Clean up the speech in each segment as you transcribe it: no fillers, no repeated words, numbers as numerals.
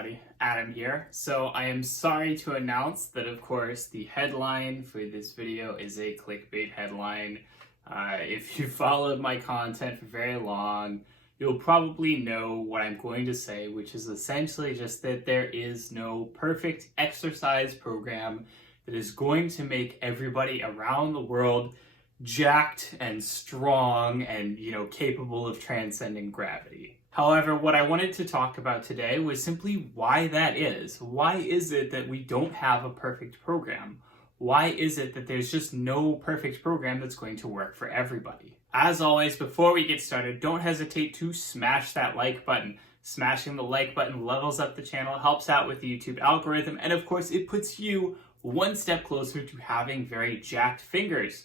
everybody, Adam here. So I am sorry to announce that of course the headline for this video is a clickbait headline. If you followed my content for very long, you'll probably know what I'm going to say, which is essentially just that there is no perfect exercise program that is going to make everybody around the world jacked and strong and, capable of transcending gravity. However, what I wanted to talk about today was simply why that is. Why is it that we don't have a perfect program? Why is it that there's just no perfect program that's going to work for everybody? As always, before we get started, don't hesitate to smash that like button. Smashing the like button levels up the channel, helps out with the YouTube algorithm, and of course it puts you one step closer to having very jacked fingers.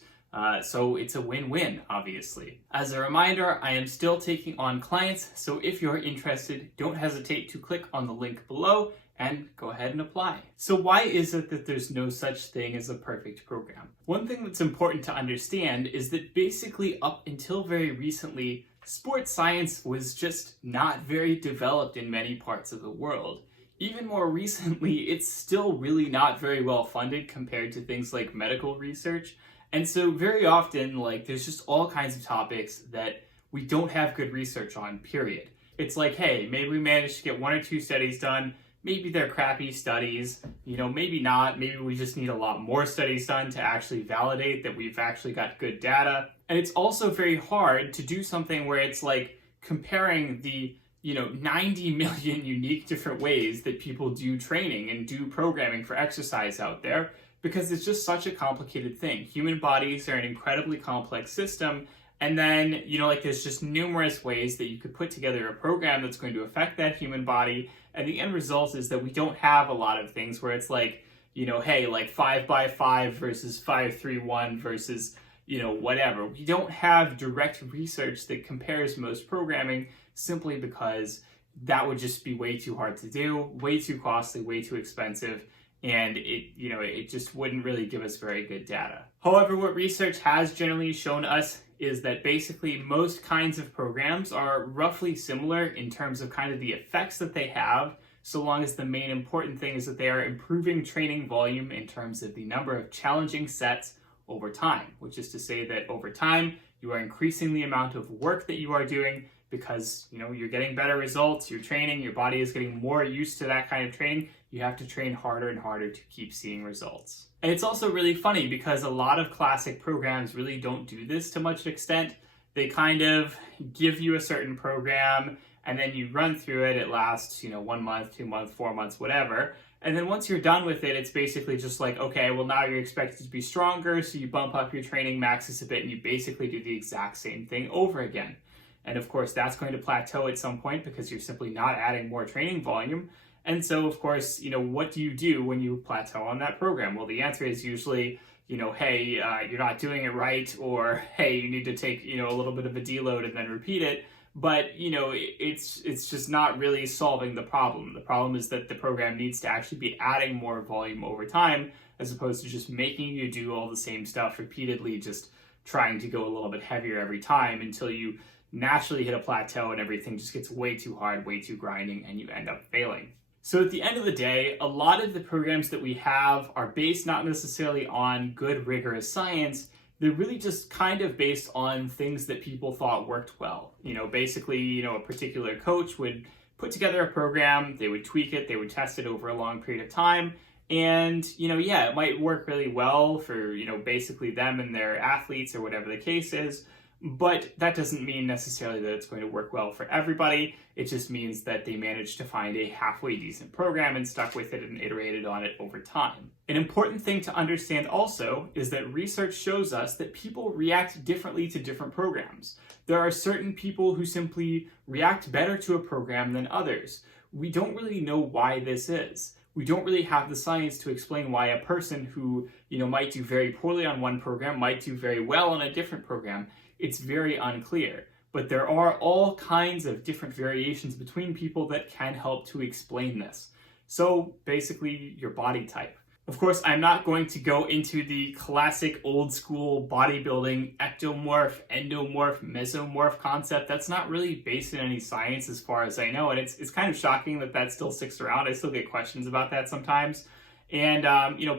So it's a win-win, obviously. As a reminder, I am still taking on clients, so if you're interested, don't hesitate to click on the link below and go ahead and apply. So why is it that there's no such thing as a perfect program? One thing that's important to understand is that basically up until very recently, sports science was just not very developed in many parts of the world. Even more recently, it's still really not very well funded compared to things like medical research. And so very often, there's just all kinds of topics that we don't have good research on, period. It's like, hey, maybe we managed to get 1 or 2 studies done. Maybe they're crappy studies, maybe not. Maybe we just need a lot more studies done to actually validate that we've actually got good data. And it's also very hard to do something where it's like comparing the 90 million unique different ways that people do training and do programming for exercise out there, because it's just such a complicated thing. Human bodies are an incredibly complex system, and then, there's just numerous ways that you could put together a program that's going to affect that human body, and the end result is that we don't have a lot of things where it's like, hey, 5x5 versus 5-3-1 versus, whatever. We don't have direct research that compares most programming simply because that would just be way too hard to do, way too costly, way too expensive, and it just wouldn't really give us very good data. However, what research has generally shown us is that basically most kinds of programs are roughly similar in terms of kind of the effects that they have, so long as the main important thing is that they are improving training volume in terms of the number of challenging sets over time, which is to say that over time, you are increasing the amount of work that you are doing because, you're getting better results, you're training, your body is getting more used to that kind of training. You have to train harder and harder to keep seeing results. And it's also really funny because a lot of classic programs really don't do this to much extent. They kind of give you a certain program and then you run through it. It lasts, 1 month, 2 months, 4 months, whatever. And then once you're done with it, it's basically just like, okay, well now you're expected to be stronger. So you bump up your training maxes a bit and you basically do the exact same thing over again. And of course, that's going to plateau at some point because you're simply not adding more training volume. And so, of course, what do you do when you plateau on that program? Well, the answer is usually, hey, you're not doing it right, or hey, you need to take, a little bit of a deload and then repeat it. But, it's just not really solving the problem. The problem is that the program needs to actually be adding more volume over time, as opposed to just making you do all the same stuff repeatedly, just trying to go a little bit heavier every time until you naturally hit a plateau and everything just gets way too hard, way too grinding, and you end up failing. So at the end of the day, a lot of the programs that we have are based not necessarily on good, rigorous science. They're really just kind of based on things that people thought worked well. Basically, a particular coach would put together a program, they would tweak it, they would test it over a long period of time, and, it might work really well for, basically them and their athletes or whatever the case is. But that doesn't mean necessarily that it's going to work well for everybody. It just means that they managed to find a halfway decent program and stuck with it and iterated on it over time. An important thing to understand also is that research shows us that people react differently to different programs. There are certain people who simply react better to a program than others. We don't really know why this is. We don't really have the science to explain why a person who, might do very poorly on one program might do very well on a different program. It's very unclear, but there are all kinds of different variations between people that can help to explain this. So basically your body type. Of course, I'm not going to go into the classic old school bodybuilding ectomorph, endomorph, mesomorph concept. That's not really based in any science as far as I know. And it's kind of shocking that that still sticks around. I still get questions about that sometimes. And,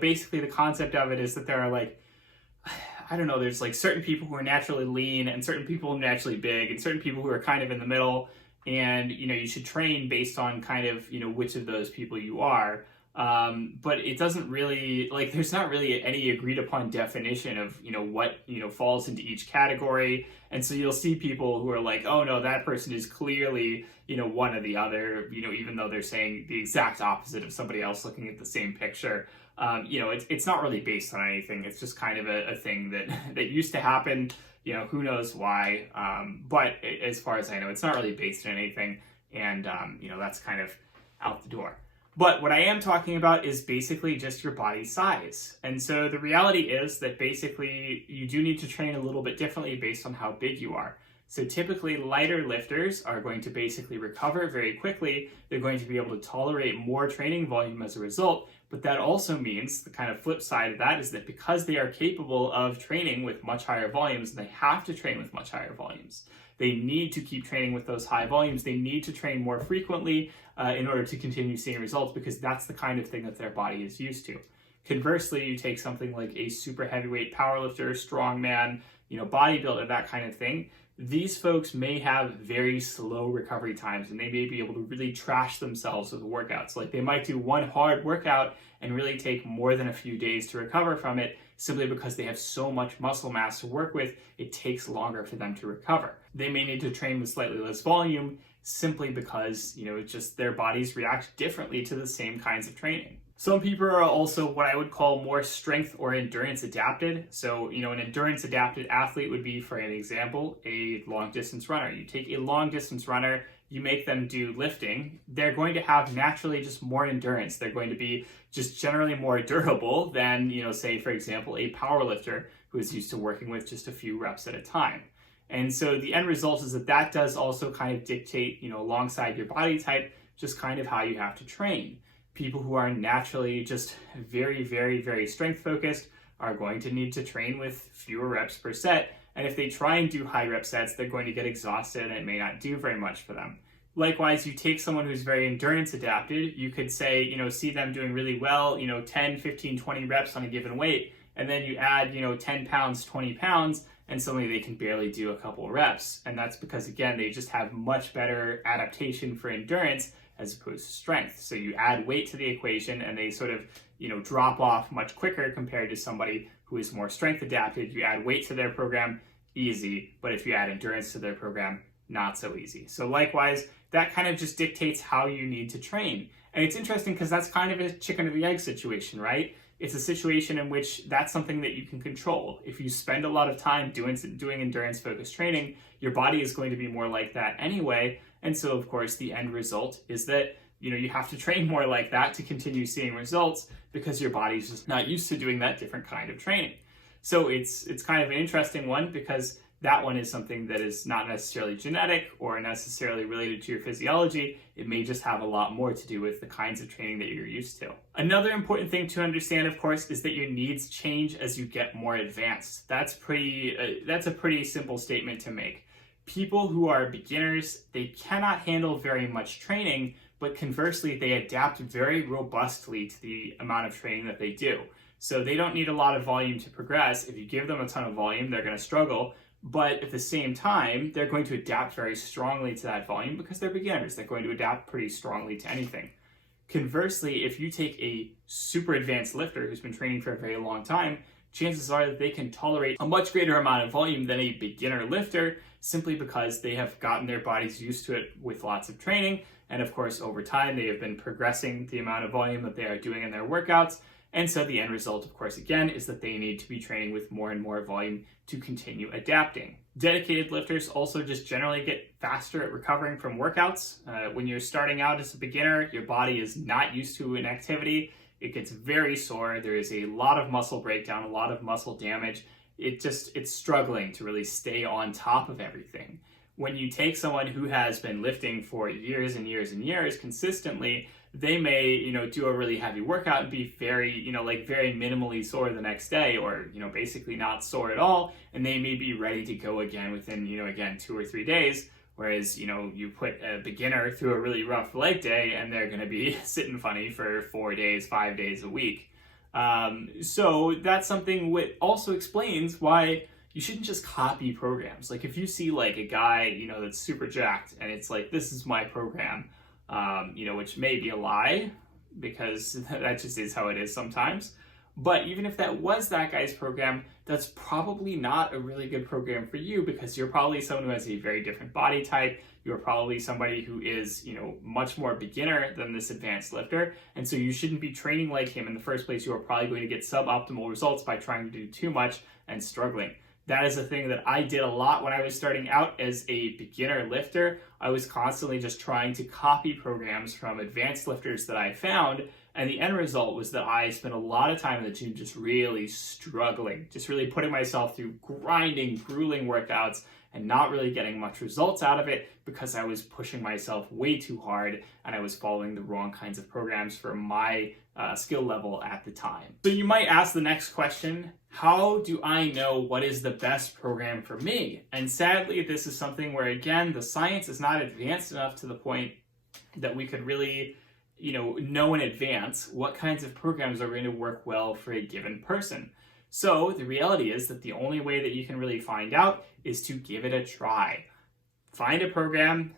basically the concept of it is that there are like, I don't know, there's like certain people who are naturally lean and certain people who are naturally big and certain people who are kind of in the middle. And, you should train based on kind of, which of those people you are. But it doesn't really, like, there's not really any agreed upon definition of, what, falls into each category. And so you'll see people who are like, oh no, that person is clearly, one or the other, even though they're saying the exact opposite of somebody else looking at the same picture. It's not really based on anything. It's just kind of a thing that used to happen, who knows why. But as far as I know, it's not really based on anything. And, that's kind of out the door. But what I am talking about is basically just your body size. And so the reality is that basically you do need to train a little bit differently based on how big you are. So typically lighter lifters are going to basically recover very quickly. They're going to be able to tolerate more training volume as a result. But that also means the kind of flip side of that is that because they are capable of training with much higher volumes, and they have to train with much higher volumes. They need to keep training with those high volumes. They need to train more frequently in order to continue seeing results, because that's the kind of thing that their body is used to. Conversely, you take something like a super heavyweight powerlifter, strongman, bodybuilder, that kind of thing. These folks may have very slow recovery times, and they may be able to really trash themselves with workouts. Like they might do one hard workout and really take more than a few days to recover from it, simply because they have so much muscle mass to work with, it takes longer for them to recover. They may need to train with slightly less volume simply because, it's just their bodies react differently to the same kinds of training. Some people are also what I would call more strength or endurance adapted. So, an endurance adapted athlete would be, for an example, a long distance runner. You take a long distance runner, you make them do lifting, they're going to have naturally just more endurance. They're going to be just generally more durable than, say, for example, a power lifter who is used to working with just a few reps at a time. And so the end result is that does also kind of dictate, alongside your body type, just kind of how you have to train. People who are naturally just very, very, very strength focused are going to need to train with fewer reps per set. And if they try and do high rep sets, they're going to get exhausted and it may not do very much for them. Likewise, you take someone who's very endurance adapted, you could say, see them doing really well, 10, 15, 20 reps on a given weight, and then you add, 10 pounds, 20 pounds, and suddenly they can barely do a couple of reps. And that's because, again, they just have much better adaptation for endurance as opposed to strength. So you add weight to the equation and they sort of, drop off much quicker compared to somebody who is more strength adapted. You add weight to their program, easy, but if you add endurance to their program, not so easy. So likewise, that kind of just dictates how you need to train. And it's interesting because that's kind of a chicken or the egg situation, right? It's a situation in which that's something that you can control. If you spend a lot of time doing endurance-focused training, your body is going to be more like that anyway. And so, of course, the end result is that you have to train more like that to continue seeing results because your body's just not used to doing that different kind of training. So it's kind of an interesting one because that one is something that is not necessarily genetic or necessarily related to your physiology. It may just have a lot more to do with the kinds of training that you're used to. Another important thing to understand, of course, is that your needs change as you get more advanced. That's a pretty simple statement to make. People who are beginners, they cannot handle very much training, but conversely, they adapt very robustly to the amount of training that they do. So they don't need a lot of volume to progress. If you give them a ton of volume, they're going to struggle. But at the same time, they're going to adapt very strongly to that volume because they're beginners. They're going to adapt pretty strongly to anything. Conversely, if you take a super advanced lifter who's been training for a very long time, chances are that they can tolerate a much greater amount of volume than a beginner lifter simply because they have gotten their bodies used to it with lots of training. And of course, over time, they have been progressing the amount of volume that they are doing in their workouts. And so the end result, of course, again, is that they need to be training with more and more volume to continue adapting. Dedicated lifters also just generally get faster at recovering from workouts. When you're starting out as a beginner, your body is not used to an activity. It gets very sore. There is a lot of muscle breakdown, a lot of muscle damage. It's struggling to really stay on top of everything. When you take someone who has been lifting for years and years and years consistently, they may, do a really heavy workout and be very, very minimally sore the next day, or, basically not sore at all. And they may be ready to go again within, again, 2 or 3 days. Whereas, you put a beginner through a really rough leg day and they're going to be sitting funny for 4 days, 5 days a week. So that's something which also explains why you shouldn't just copy programs. Like if you see like a guy, that's super jacked and it's like, this is my program, which may be a lie because that just is how it is sometimes. But even if that was that guy's program, that's probably not a really good program for you because you're probably someone who has a very different body type. You're probably somebody who is, much more beginner than this advanced lifter. And so you shouldn't be training like him in the first place. You are probably going to get suboptimal results by trying to do too much and struggling. That is a thing that I did a lot when I was starting out as a beginner lifter. I was constantly just trying to copy programs from advanced lifters that I found. And the end result was that I spent a lot of time in the gym just really struggling, just really putting myself through grinding, grueling workouts and not really getting much results out of it because I was pushing myself way too hard and I was following the wrong kinds of programs for my skill level at the time. So you might ask the next question, how do I know what is the best program for me? And sadly, this is something where, again, the science is not advanced enough to the point that we could really know in advance what kinds of programs are going to work well for a given person. So the reality is that the only way that you can really find out is to give it a try. Find a program,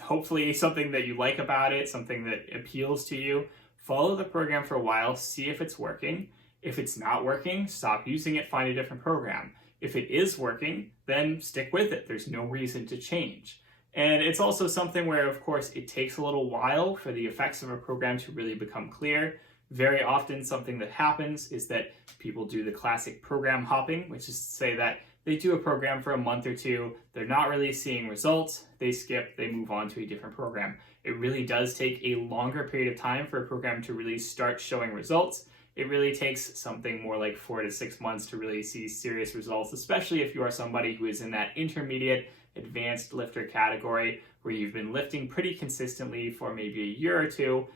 hopefully something that you like about it, something that appeals to you. Follow the program for a while, see if it's working. If it's not working, stop using it, find a different program. If it is working, then stick with it. There's no reason to change. And it's also something where, of course, it takes a little while for the effects of a program to really become clear. Very often, something that happens is that people do the classic program hopping, which is to say that they do a program for a month or two, they're not really seeing results, they skip, they move on to a different program. It really does take a longer period of time for a program to really start showing results. It really takes something more like 4 to 6 months to really see serious results, especially if you are somebody who is in that intermediate advanced lifter category where you've been lifting pretty consistently for maybe a year or two.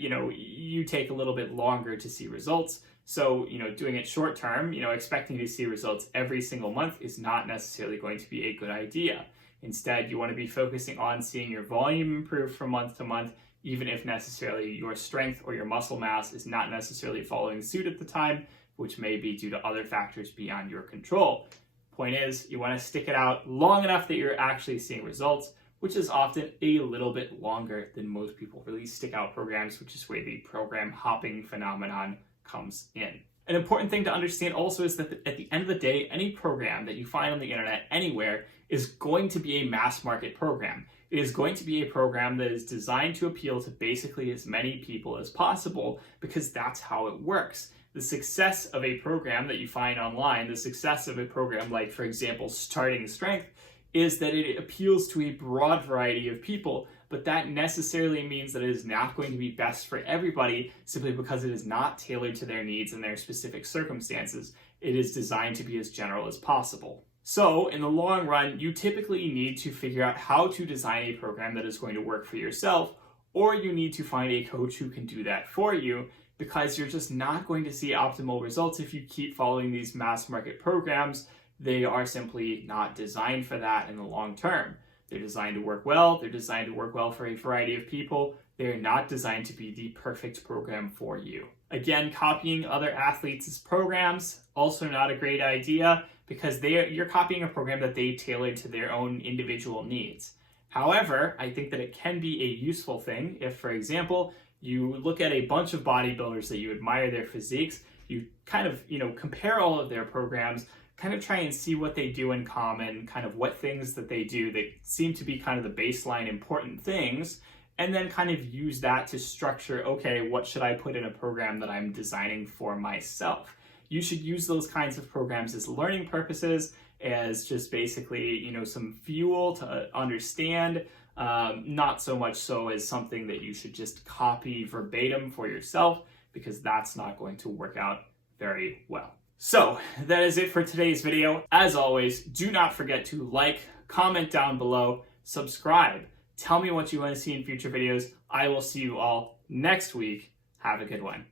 You take a little bit longer to see results. So, doing it short term, expecting to see results every single month is not necessarily going to be a good idea. Instead, you want to be focusing on seeing your volume improve from month to month, even if necessarily your strength or your muscle mass is not necessarily following suit at the time, which may be due to other factors beyond your control. Point is, you want to stick it out long enough that you're actually seeing results, which is often a little bit longer than most people really stick out programs, which is where the program hopping phenomenon comes in. An important thing to understand also is that at the end of the day, any program that you find on the internet anywhere is going to be a mass market program. It is going to be a program that is designed to appeal to basically as many people as possible because that's how it works. The success of a program that you find online, the success of a program like, for example, Starting Strength, is that it appeals to a broad variety of people, but that necessarily means that it is not going to be best for everybody simply because it is not tailored to their needs and their specific circumstances. It is designed to be as general as possible. So in the long run, you typically need to figure out how to design a program that is going to work for yourself, or you need to find a coach who can do that for you, because you're just not going to see optimal results if you keep following these mass market programs. They are simply not designed for that in the long term. They're designed to work well. They're designed to work well for a variety of people. They're not designed to be the perfect program for you. Again, copying other athletes' programs, also not a great idea because you're copying a program that they tailored to their own individual needs. However, I think that it can be a useful thing if, for example, you look at a bunch of bodybuilders that you admire their physiques, you kind of, compare all of their programs, kind of try and see what they do in common, kind of what things that they do that seem to be kind of the baseline important things, and then kind of use that to structure, okay, what should I put in a program that I'm designing for myself? You should use those kinds of programs as learning purposes, as just basically, some fuel to understand, not so much so as something that you should just copy verbatim for yourself, because that's not going to work out very well. So that is it for today's video. As always, do not forget to like, comment down below, subscribe. Tell me what you want to see in future videos. I will see you all next week. Have a good one.